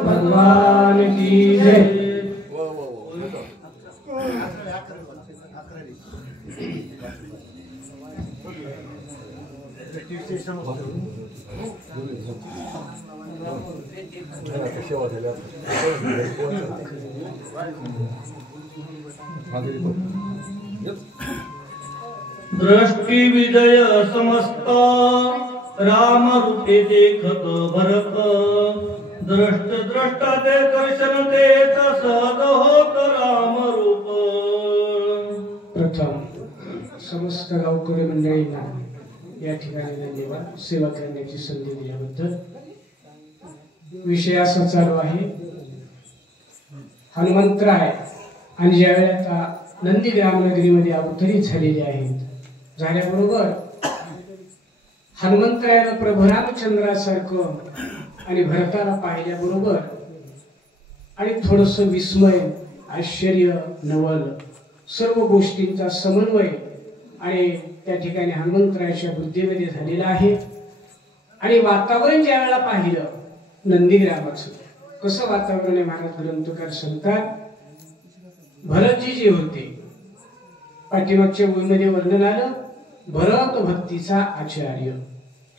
भगवान की जय। दृष्टि विजय समस्त राम रूपे देखत भरत दृष्ट दृष्ट ते दर्शन देत सहज होत राम रूप। प्रथम समस्त गावकरी मंडळींना या ठिकाणी धन्यवाद सेवा करण्याची संधी दिल्याबद्दल। विषय असा चालू आहे हनुमंतराय आणि ज्यावेळी आता नंदीग्राम नगरीमध्ये अवतरित झालेले आहेत झाल्याबरोबर हनुमंतरायाला प्रभू रामचंद्रासारखं आणि भरताला पाहिल्याबरोबर आणि थोडस विस्मय आश्चर्य नवल सर्व गोष्टींचा समन्वय आणि त्या ठिकाणी हनुमंतरायाच्या बुद्धीमध्ये झालेला आहे। आणि वातावरण ज्या वेळेला पाहिलं नंदीग्रामाचं कसं वातावरण आहे महाराज ग्रंथकार सांगतात भरतजी जे होते पाठीमागच्या ओळीमध्ये वर्णन आलं भरत भक्तीचा आचार्य।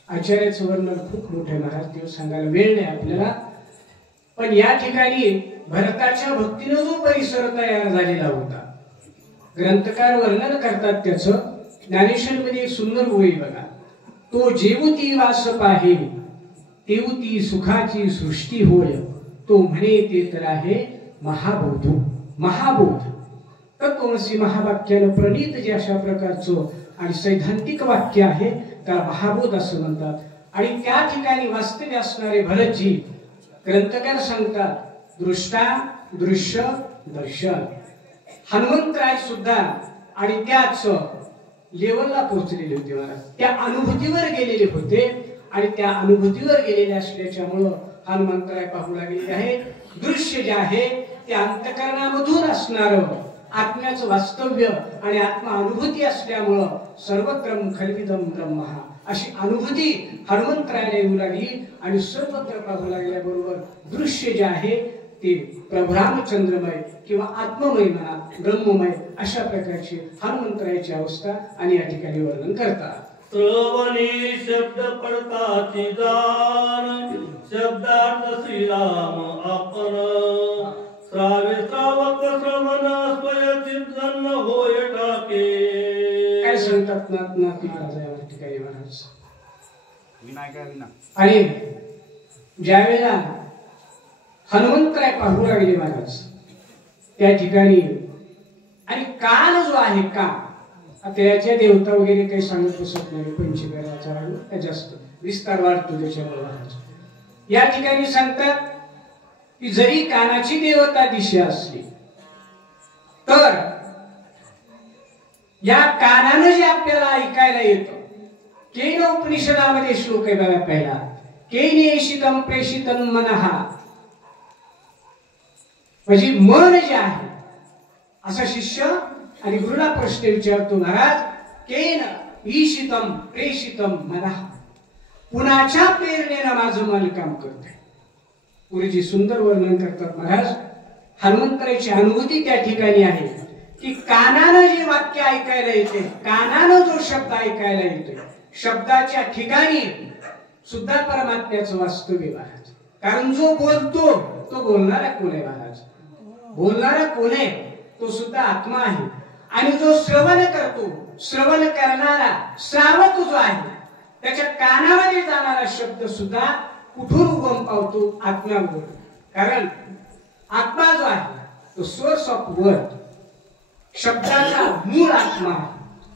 आचार्याचं वर्णन खूप मोठं आहे महाराज ते सांगायला वेळ नाही आपल्याला। पण या ठिकाणी भरताच्या भक्तीनं जो परिसर तयार झालेला होता ग्रंथकार वर्णन करतात त्याचं ज्ञानेश्वरीमध्ये एक सुंदर ओळी बघा तो जेवती वास पाहे तेवती सुखाची सृष्टी होय तो म्हणे ते तर आहे महाबोध। महाबोध तत्वमसी महावाक्यानं प्रणीत जे अशा प्रकारचं आणि सैद्धांतिक वाक्य आहे त्याला महाबोध असं म्हणतात। आणि त्या ठिकाणी वास्तव्य असणारे भरतजी ग्रंथकार सांगतात दृष्टा दृश्य दर्शन हनुमंतराय सुद्धा आणि त्याच लेवलला पोहोचलेले होते महाराज त्या अनुभूतीवर गेलेले होते आणि त्या अनुभूतीवर गेलेले असल्याच्यामुळं हनुमंतराय पाहू लागलेले आहे दृश्य जे आहे ते अंतःकरणामधून असणारं आत्म्याचं वास्तव्य आणि आत्मा अनुभूती असल्यामुळं सर्वत्र खल्विदम ब्रह्म अशी अनुभूती हनुमंतरायाला येऊ लागली आणि सर्वत्र पाहू लागल्याबरोबर दृश्य जे आहे ते प्रभू रामचंद्रमय किंवा आत्ममय म्हणा ब्रह्ममय अशा प्रकारची हनुमंतरायाची अवस्था आणि या ठिकाणी वर्णन करतात। श्रवणी शब्द पडताची जाण शब्दार्थ श्रीराम आपण श्रावे श्रावक श्रवण स्वयचिंतन होय टाके। काय सांगतात नाथ या ठिकाणी महाराज आणि ज्यावेळेला हनुमंतराय पाहू लागले महाराज त्या ठिकाणी आणि कान जो आहे कान त्याच्या देवता वगैरे काही सांगत बसत नाही पंचकराचा जास्त विस्तार वाढतो त्याच्यामुळे महाराज या ठिकाणी सांगतात की जरी कानाची देवता दिशा असली तर या कानानं जे आपल्याला ऐकायला येतं केन उपनिषदामध्ये श्लोक आहे बघा पहिला केनेशितम प्रेषितम मनहा म्हणजे मन जे आहे असा शिष्य आणि गुरुला प्रश्न विचारतो महाराज केन ईशितम प्रेषितम मनहा कुणाच्या प्रेरणेनं माझं मन काम करतंय। गुरुजी सुंदर वर्णन करतात महाराज हनुमंतरायाची अनुभूती त्या ठिकाणी आहे की कानानं जे वाक्य ऐकायला येते कानानं जो शब्द ऐकायला येतोय शब्दाच्या ठिकाणी सुद्धा परमात्म्याचं वास्तव्य महाराज कारण जो बोलतो तो बोलणारा कोण आहे महाराज बोलणारा कोण आहे तो सुद्धा आत्मा आहे आणि जो श्रवण करतो श्रवण करणारा श्रावक जो आहे त्याच्या कानामध्ये जाणारा शब्द सुद्धा कुठून उगम पावतो आत्म्यावर कारण आत्मा जो आहे तो सोर्स ऑफ वर्ड शब्दाचा मूळ आत्मा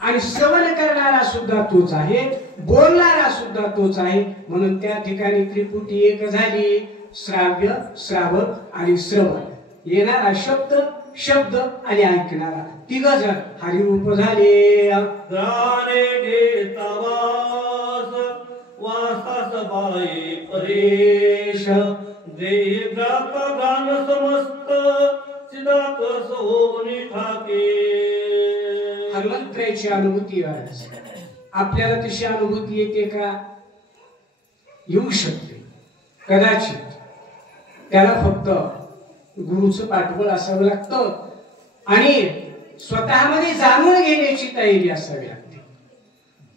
आणि श्रवण करणारा सुद्धा तोच आहे बोलणारा सुद्धा तोच आहे म्हणून त्या ठिकाणी त्रिपुटी एक झाली श्राव्य श्रावक आणि श्रवण येणारा शब्द शब्द आणि ऐकणारा तिघ जण हरिरूप झाले। गाणे घेता वास वासास बाई परेश देह गाता गान समस्त चिदाकस होनी ठाके। हनुमंतरायाची अनुभूती आपल्याला तशी अनुभूती येते का? येऊ शकते कदाचित. त्याला फक्त गुरुचं पाठबळ असावं लागतं आणि स्वतःमध्ये जाणून घेण्याची तयारी असावी लागते.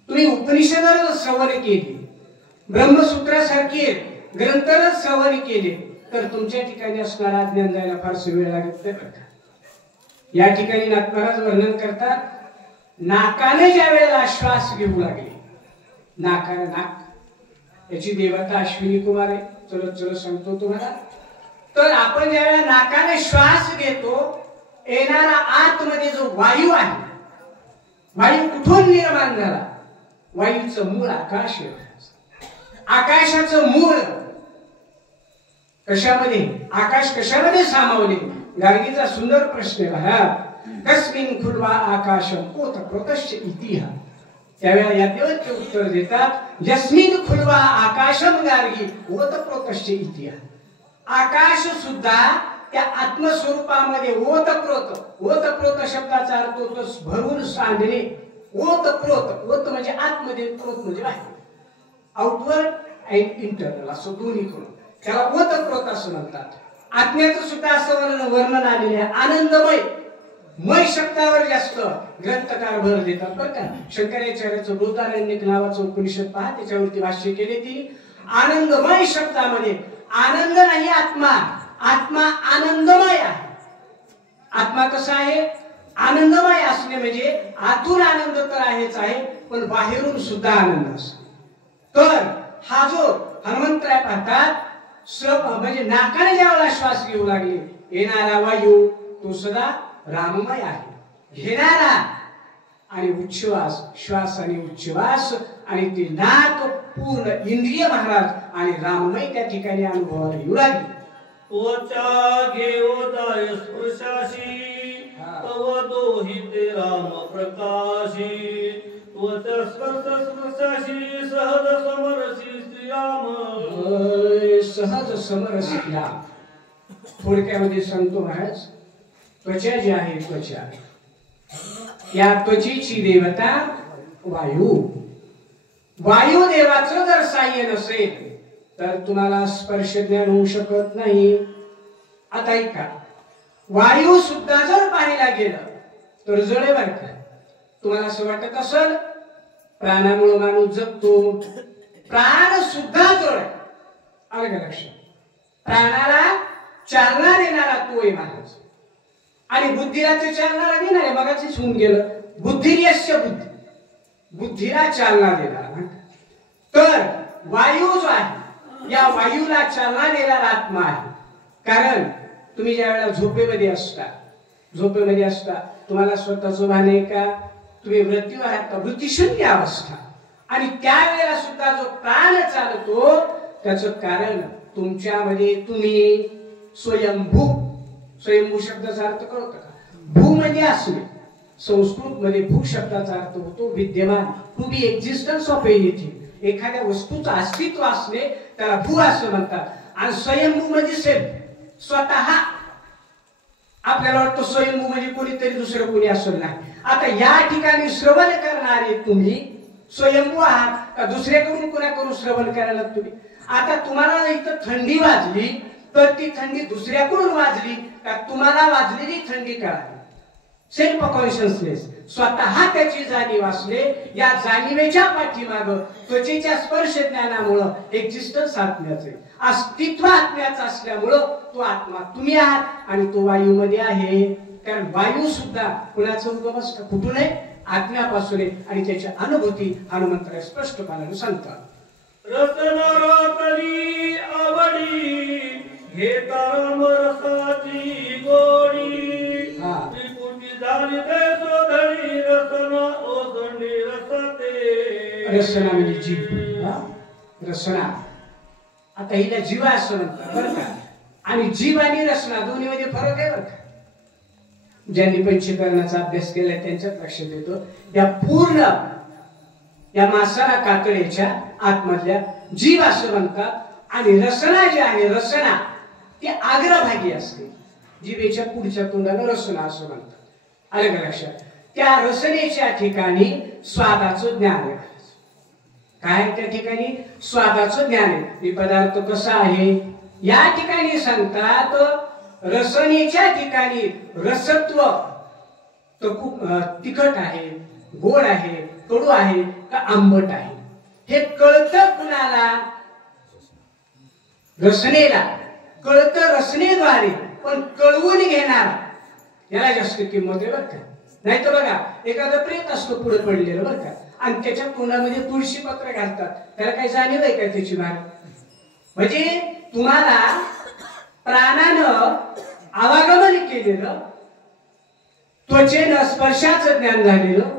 तुम्ही उपनिषदाला श्रवण केली, ब्रह्मसूत्रासारखे ग्रंथ श्रवण केले तर तुमच्या ठिकाणी असणारा अज्ञान जायला फारसा वेळ लागत नाही बरं का. या ठिकाणी नाथ महाराज वर्णन करतात, नाकाने ज्या वेळेला श्वास घेऊ लागले, नाकाने नाक याची देवता अश्विनी कुमार आहे, चलो सांगतो तुम्हाला. तर आपण ज्या वेळेला नाकाने श्वास घेतो, येणारा आतमध्ये जो वायू आहे, वायू कुठून निर्माण झाला? वायूचं मूळ आकाश आहे. आकाशाचं मूळ कशामध्ये? आकाश कशामध्ये सामावले? गार्गीचा सुंदर प्रश्न आहे महाराज. कस्मिन खुल्वा आकाशम ओतप्रोतस्य इतिहा. त्यावेळेला याज्ञवल्क्य उत्तर देतात, यस्मिन खुल्वा आकाशम गार्गी ओतप्रोतस्य इतिहा. आकाश सुद्धा त्या आत्मस्वरूपामध्ये ओतप्रोत. ओतप्रोत शब्दाचा अर्थ होतो भरून सांडणे. ओतप्रोत, ओत म्हणजे आतमध्ये, प्रोत म्हणजे बाहेर, आउटवर्ड अँड इंटरनल असं दोन्ही करून त्याला ओतप्रोत असं म्हणतात. आत्म्याचं सुद्धा असं वर्णन आलेले आहे. आनंदमय, मय शब्दावर जास्त ग्रंथकार भर देतात बरं का. शंकराचार्याचं बृहदारण्यक नावाचं उपनिषद पहा, त्याच्यावरती भाष्य केले ती. आनंदमय शब्दामध्ये आनंद नाही आत्मा, आत्मा आनंदमय आहे. आत्मा कसा आहे? आनंदमय असणे म्हणजे आतून आनंद तर आहेच आहे, पण बाहेरून सुद्धा आनंद असतो. तर हा जो हनुमंतराय पाहतात, म्हणजे नाकाने ज्यावेळेला श्वास घेऊ लागले, येणारा वायू तो सदा राममय आहे. घेणारा आणि उच्छ्वास, श्वास आणि उच्छ्वास आणि ते नाक पूर्ण इंद्रिय महाराज आणि राममय त्या ठिकाणी अनुभवाला येऊ लागले. त्वचा घेवदाय स्पर्शाशी तव दोहिते राम प्रकाशी. त्वचा स्पर्शाशी सहज समरसी श्रीराम. सहज समरसी राम. थोडक्यामध्ये सांगतो महाराज, त्वचा जी आहे, त्वचा, या त्वचेची देवता वायू. वायुदेवाचं जर साह्य नसेल तर तुम्हाला स्पर्श ज्ञान होऊ शकत नाही. आता ऐका, वायू सुद्धा जर पाहायला गेलं तर जळे बर का. तुम्हाला असं वाटत असेल प्राणामुळे माणूस जगतो, प्राण सुद्धा जळ आहे. आलं का लक्षात? प्राणाला चालना देणारा तो आहे महाराज आणि बुद्धीला ते चालना देणारे. मगाचीच होऊन गेलं, बुद्धिर्यस्य बुद्धी, बुद्धीला चालना देणारा. तर वायू जो आहे, या वायूला चालना देणारा आत्मा आहे. कारण तुम्ही ज्या वेळेला झोपेमध्ये असता तुम्हाला स्वतःचं भान आहे का? तुम्ही वृत्तीवर आहात, वृत्तीशून्य अवस्था. आणि त्यावेळेला सुद्धा जो प्राण चालतो त्याचं कारण तुमच्यामध्ये तुम्ही स्वयंभू. स्वयंभू शब्दाचा अर्थ कळतो का? भू म्हणजे असणे. संस्कृत मध्ये भू शब्दाचा अर्थ होतो विद्यमान, to be existence of anything. एखाद्या वस्तूचं अस्तित्व असणे त्याला भू असं म्हणतात. आणि स्वयंभू म्हणजे सेल्फ, स्वतः. आपल्याला वाटतं स्वयंभू म्हणजे कोणीतरी दुसरं कोणी असं नाही. आता या ठिकाणी श्रवण करणारे तुम्ही स्वयंभू आहात का दुसऱ्याकडून कोणाकडून श्रवण करायला तुम्ही? आता तुम्हाला इथं थंडी वाजली तर ती थंडी दुसऱ्याकडून वाजली का तुम्हाला वाजलेली थंडी कळाली? सेल्फ कॉन्शियसनेस, स्वतः त्याची जाणीव असणे. या जाणीवेच्या पाठीमाग त्वचेच्या स्पर्श ज्ञानामुळं एक्झिस्टन्स आत्म्याचे, अस्तित्व आत्म्याचं असल्यामुळं तो आत्मा तुम्ही आहात आणि तो वायूमध्ये आहे. कारण वायू सुद्धा कुणाचं उगम असतं? कुठून आहे? आत्म्यापासून आहे. आणि त्याची अनुभूती हनुमंतराय स्पष्टपणे सांगतात. रसनारातली आवडी घेता राम रसाची गोडी. त्रिपुटी झाली देशोधडी रसना ओसंडी रसते. रसना म्हणजे जीव. रसना, आता हिला जीवा असं म्हणतात बरं का. आणि जीव आणि रसना दोन्ही मध्ये फरक आहे बरं का. ज्यांनी पंचीकरणाचा अभ्यास केलाय त्यांच्यात लक्षात येतो. या पूर्ण या मासाला कातळेच्या आतमधल्या जीव असं म्हणतात. आणि रसना जी आहे, रसना ती अग्रभागी असते. जीवेच्या पुढच्या तोंडाला रसना असं म्हणतात. आलं का लक्षात? त्या रसनेच्या ठिकाणी स्वादाचं ज्ञान आहे. काय त्या ठिकाणी स्वादाचं ज्ञान आहे. हे पदार्थ कसा आहे या ठिकाणी सांगतात. रसनेच्या ठिकाणी रसत्व तर खूप तिखट आहे, गोड आहे, कडू आहे का आंबट आहे हे कळतं कुणाला? रसनेला कळतं रसनेद्वारे. पण कळवून घेणार याला जास्त किंमत आहे बरं का. नाही तर बघा एखादं प्रेत असतो पुढे पडलेलं बरं का आणि त्याच्या तोंडामध्ये तुळशी पत्र घालतात, त्याला काही जाणीव आहे का त्याची बाहेर? म्हणजे तुम्हाला प्राणानं आवागमन केलेलं, त्वचेनं स्पर्शाचं ज्ञान झालेलं,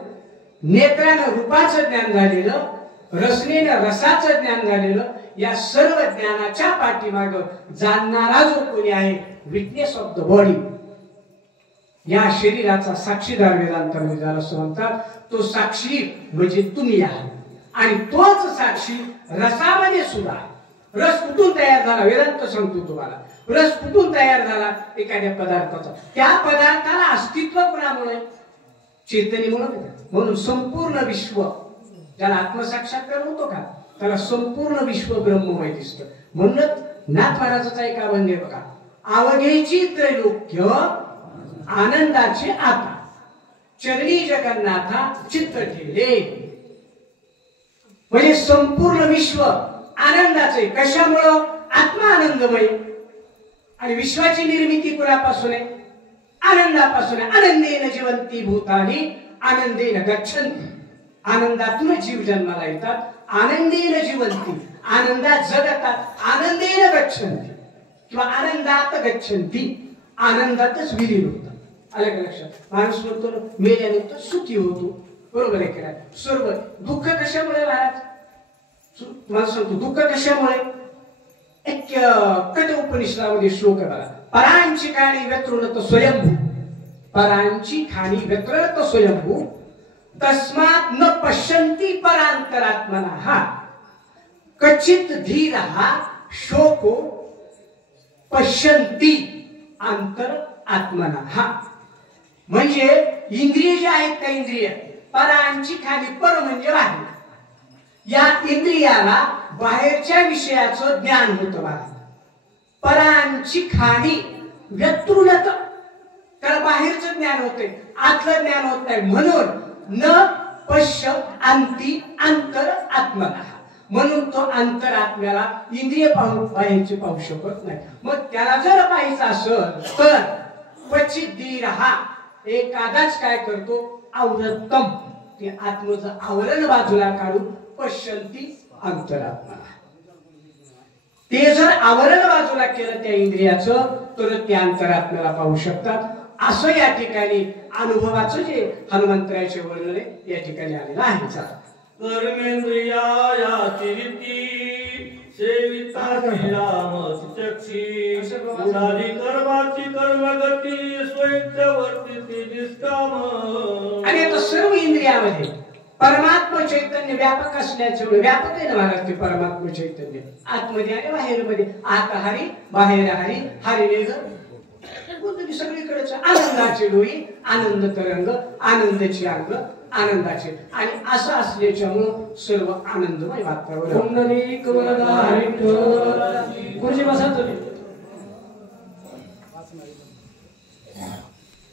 नेत्रानं रूपाचं ज्ञान झालेलं, रसनेनं रसाचं ज्ञान झालेलं, या सर्व ज्ञानाच्या पाठीमाग जाणणारा जो कोणी आहे, विटनेस ऑफ द बॉडी, या शरीराचा साक्षीदार वेदांतामध्ये ज्याला असं म्हणतात, तो साक्षी म्हणजे तुम्ही आहे. आणि तोच साक्षी रसामध्ये सुद्धा. रस कुठून तयार झाला? वेदांत सांगतो तुम्हाला. रस कुठून तयार झाला? एखाद्या पदार्थाचा. त्या पदार्थाला अस्तित्व कोणामुळे? चेतनेमुळे. म्हणून संपूर्ण विश्व ज्याला आत्मसाक्षात्कार होतो का त्याला संपूर्ण विश्व ब्रह्ममय दिसतं. म्हणूनच नाथ महाराजाचा एक अभंग आहे बघा, आवघेची त्रैलोक्य आनंदाचे आता, चरणी जगन्नाथा चित्त ठेवले. म्हणजे संपूर्ण विश्व आनंदाचे. कशामुळं? आत्मा आनंदमय. आणि विश्वाची निर्मिती कुणापासून आहे? आनंदापासून आहे. आनंदेन जीवंती भूतानी आनंदेन गच्छन्ति. आनंदातून जीव जन्माला येतात. आनंदेन जीवंती, आनंदात जगतात. आनंदेन गच्छन्ति किंवा आनंदात गच्छन्ति, आनंदातच विलीन होतात. आलं का लक्षात? माणूस म्हणतो मेल्यानंतर सुखी होतो, बरोबर आहे का? सर्व दुःख कशामुळे महाराज? तुम्हाला सांगतो दुःख कशामुळे. एक कठ उपनिषदामध्ये श्लोक आहे बघा, परांची खाणी व्यतृणत स्वयंभू, परांची खाणी व्यतृणत स्वयंभू, तस्मात् न पश्यन्ति परांतरात्मनः, कचित धीरः शोको पश्यन्ति अंतर आत्मनः. म्हणजे इंद्रिय जे आहेत त्या इंद्रिय परांची खाणी, पर म्हणजे बाहेर, या इंद्रियाला बाहेरच्या विषयाचं ज्ञान होतं बघा. परांची खाणी व्यतृणत, त्याला बाहेरचं ज्ञान होते, आतलं ज्ञान होत नाही. म्हणून न पश्य अंती अंतर आत्मनः, म्हणून तो अंतरात्म्याला इंद्रिय पाहून बाहेरचे पाहू शकत नाही. मग त्याला जर पाहायचं असेल तर क्वचित धीरः, एखादाच काय करतो, आवृत्तम, ते आत्मचं आवरण बाजूला काढून पश्यन्ति अंतरात्मा, ते जर आवरण बाजूला केलं त्या इंद्रियाचं तर ते अंतरात्म्याला पाहू शकतात. असं या ठिकाणी अनुभवाचं जे हनुमंतरायाचे वर्णन आहे या ठिकाणी आलेलं आहे. कर्मेंद्रियाची रीती सेविताची रामचक्षी, उडाली कर्माची कर्मगती, स्वेच्छावर्ती निष्काम. आणि आता सर्व इंद्रियामध्ये परमात्मा चैतन्य व्यापक असल्याचे व्यापक आहे ना महाराज. ते परमात्मा चैतन्य आतमध्ये आणि बाहेरमध्ये. आत हरी बाहेर हरी, हरी वेग सगळीकडेच. आनंदाचे डोळी, आनंद तरंग, आनंदाची अंग, आनंदाचे. आणि असं असल्याच्यामुळं सर्व आनंदमय वातावरण. गुरुजी बसा तुम्ही.